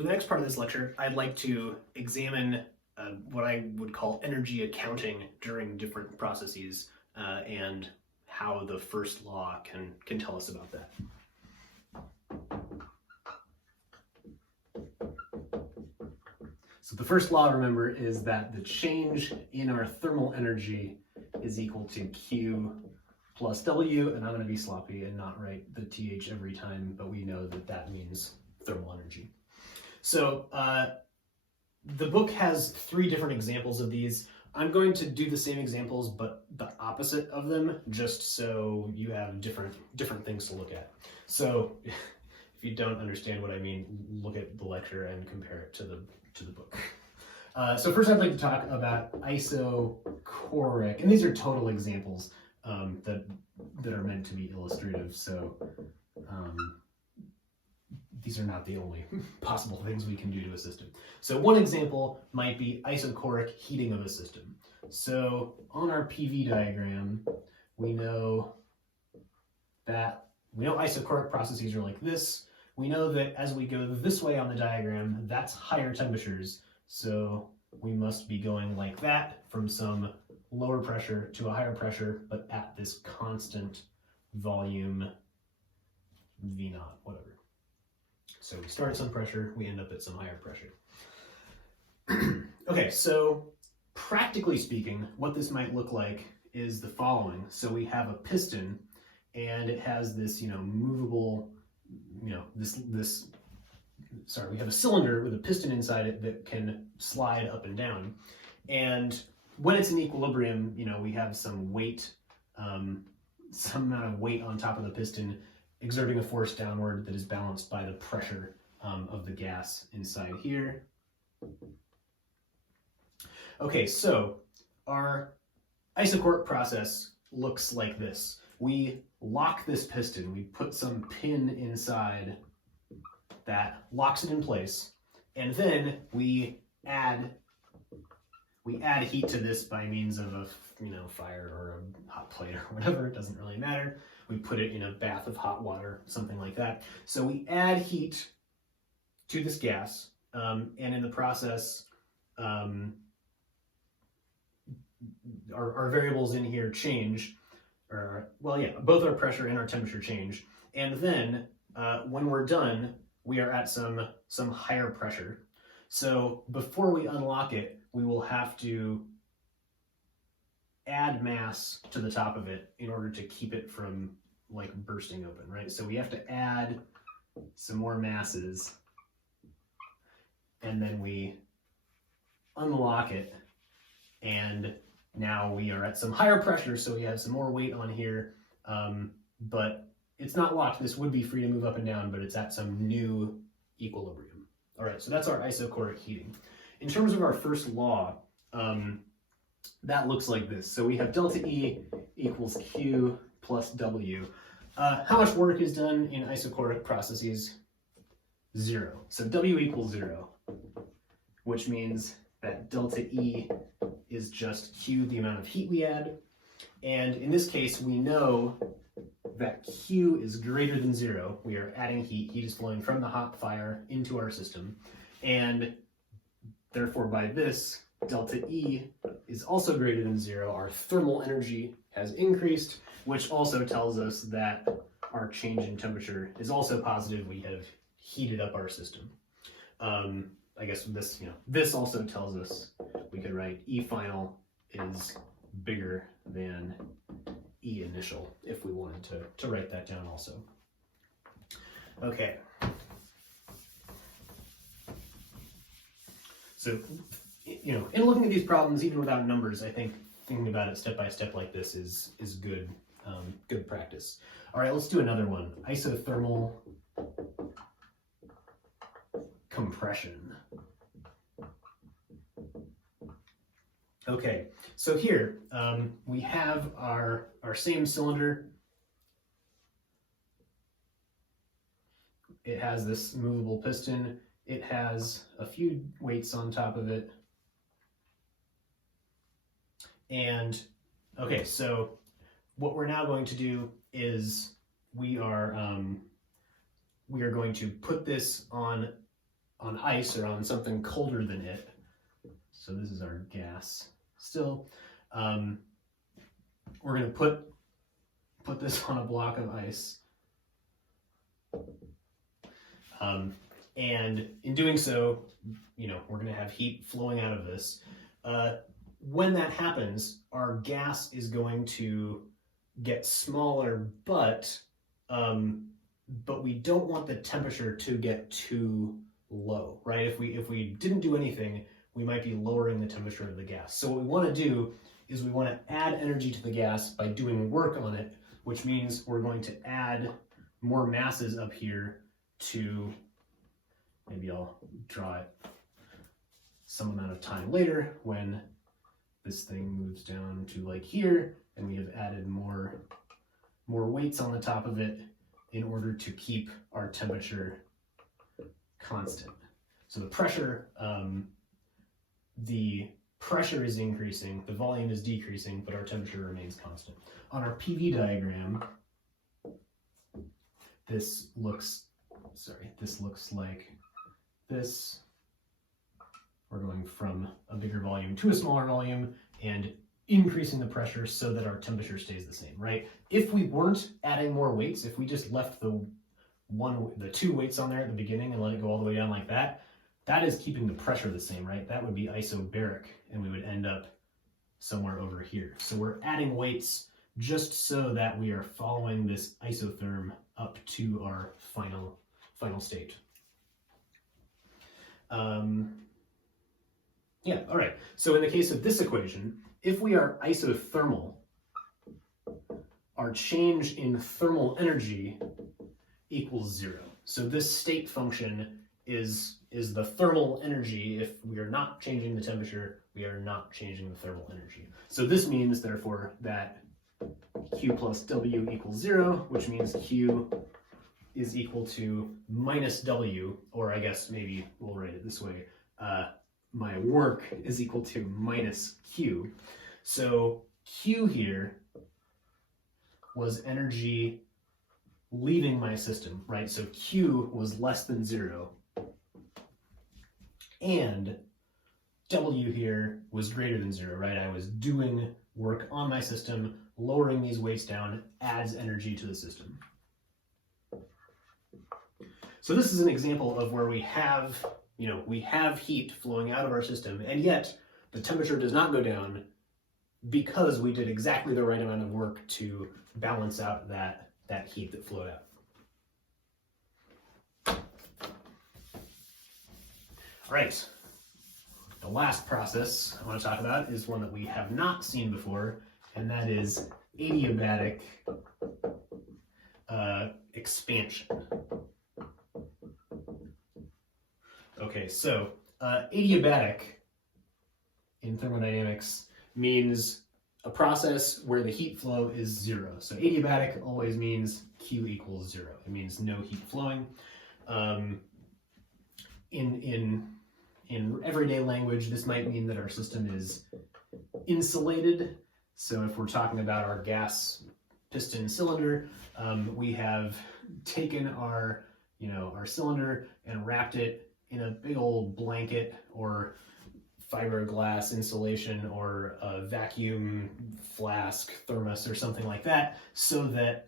For the next part of this lecture, I'd like to examine what I would call energy accounting during different processes and how the first law can tell us about that. So the first law, remember, is that the change in our thermal energy is equal to Q plus W, and I'm going to be sloppy and not write the TH every time, but we know that that means thermal energy. So the book has 3 different examples of these. I'm going to do the same examples, but the opposite of them, just so you have different things to look at. So if you don't understand what I mean, look at the lecture and compare it to the book. So first I'd like to talk about isochoric, and these are total examples that are meant to be illustrative. So these are not the only possible things we can do to a system. So one example might be isochoric heating of a system. So on our PV diagram, we know isochoric processes are like this. We know that as we go this way on the diagram, that's higher temperatures. So we must be going like that from some lower pressure to a higher pressure, but at this constant volume V naught, whatever. So we start at some pressure, we end up at some higher pressure. Okay, so practically speaking, what this might look like is the following. So we have a piston, and it has this, movable, we have a cylinder with a piston inside it that can slide up and down. And when it's in equilibrium, we have some weight, some amount of weight on top of the piston exerting a force downward that is balanced by the pressure of the gas inside here. Okay, so our isochoric process looks like this. We lock this piston, we put some pin inside that locks it in place, and then we add heat to this by means of a fire or a hot plate or whatever. It doesn't really matter. We put it in a bath of hot water, something like that. So we add heat to this gas, and in the process, our variables in here change, both our pressure and our temperature change. And then when we're done, we are at some higher pressure. So before we unlock it, we will have to add mass to the top of it in order to keep it from bursting open, right? So we have to add some more masses, and then we unlock it, and now we are at some higher pressure, so we have some more weight on here, but it's not locked. This would be free to move up and down, but it's at some new equilibrium. All right, so that's our isochoric heating. In terms of our first law, that looks like this. So we have delta E equals Q plus W. How much work is done in isochoric processes? 0. So W equals 0, which means that delta E is just Q, the amount of heat we add. And in this case, we know that Q is greater than 0. We are adding heat. Heat is flowing from the hot fire into our system. And therefore, by this, delta E is also greater than 0. Our thermal energy has increased, which also tells us that our change in temperature is also positive. We have heated up our system. I guess this also tells us we could write E final is bigger than E initial if we wanted to write that down also. Okay. So, in looking at these problems, even without numbers, I think thinking about it step by step like this is good, good practice. All right, let's do another one. Isothermal compression. Okay, so here we have our same cylinder. It has this movable piston. It has a few weights on top of it. And okay, so what we're now going to do is we are going to put this on on ice or on something colder than it. So this is our gas still. We're going to put this on a block of ice. And in doing so, we're going to have heat flowing out of this. When that happens, our gas is going to get smaller, but we don't want the temperature to get too low, right? If we didn't do anything, we might be lowering the temperature of the gas. So what we want to do is we want to add energy to the gas by doing work on it, which means we're going to add more masses up here to, maybe I'll draw it some amount of time later when this thing moves down to like here, and we have added more weights on the top of it in order to keep our temperature constant. So the pressure is increasing, the volume is decreasing, but our temperature remains constant. On our PV diagram, this looks like this. We're going from a bigger volume to a smaller volume and increasing the pressure so that our temperature stays the same, right? If we weren't adding more weights, if we just left the 2 weights on there at the beginning and let it go all the way down like that, that is keeping the pressure the same, right? That would be isobaric, and we would end up somewhere over here. So we're adding weights just so that we are following this isotherm up to our final state. Yeah, all right. So in the case of this equation, if we are isothermal, our change in thermal energy equals 0. So this state function is the thermal energy. If we are not changing the temperature, we are not changing the thermal energy. So this means, therefore, that Q plus W equals 0, which means Q is equal to minus W, or I guess maybe we'll write it this way. My work is equal to minus Q. So Q here was energy leaving my system, right? So Q was less than 0. And W here was greater than 0, right? I was doing work on my system, lowering these weights down adds energy to the system. So this is an example of where we have heat flowing out of our system, and yet the temperature does not go down because we did exactly the right amount of work to balance out that heat that flowed out. All right, the last process I want to talk about is one that we have not seen before, and that is adiabatic expansion. Okay, so adiabatic in thermodynamics means a process where the heat flow is 0. So adiabatic always means Q equals 0. It means no heat flowing. In everyday language, this might mean that our system is insulated. So if we're talking about our gas piston cylinder, we have taken our cylinder and wrapped it in a big old blanket or fiberglass insulation or a vacuum flask thermos or something like that, so that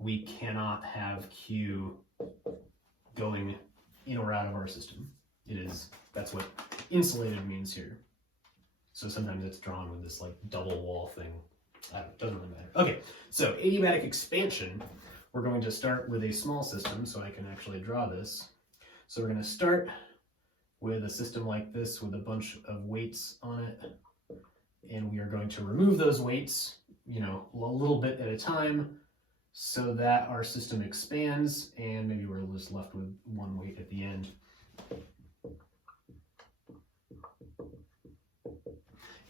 we cannot have Q going in or out of our system. That's what insulated means here. So sometimes it's drawn with this like double wall thing. Doesn't really matter. Okay, so adiabatic expansion, we're going to start with a small system, so I can actually draw this. So we're going to start with a system like this with a bunch of weights on it, and we are going to remove those weights, a little bit at a time, so that our system expands, and maybe we're just left with one weight at the end.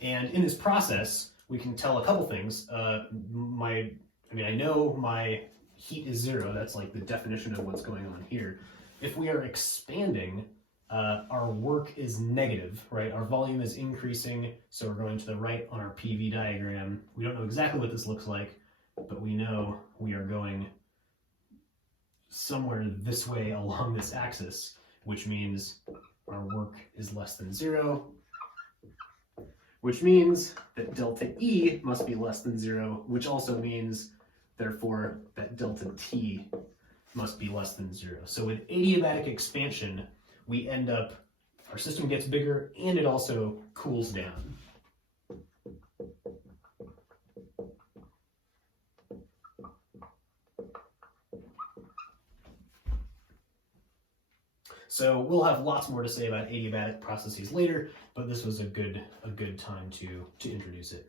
And in this process, we can tell a couple things. I know my heat is 0. That's like the definition of what's going on here. If we are expanding, our work is negative, right? Our volume is increasing, so we're going to the right on our PV diagram. We don't know exactly what this looks like, but we know we are going somewhere this way along this axis, which means our work is less than 0, which means that delta E must be less than 0, which also means, therefore, that delta T must be less than 0. So with adiabatic expansion, we end up, our system gets bigger and it also cools down. So we'll have lots more to say about adiabatic processes later, but this was a good time to introduce it.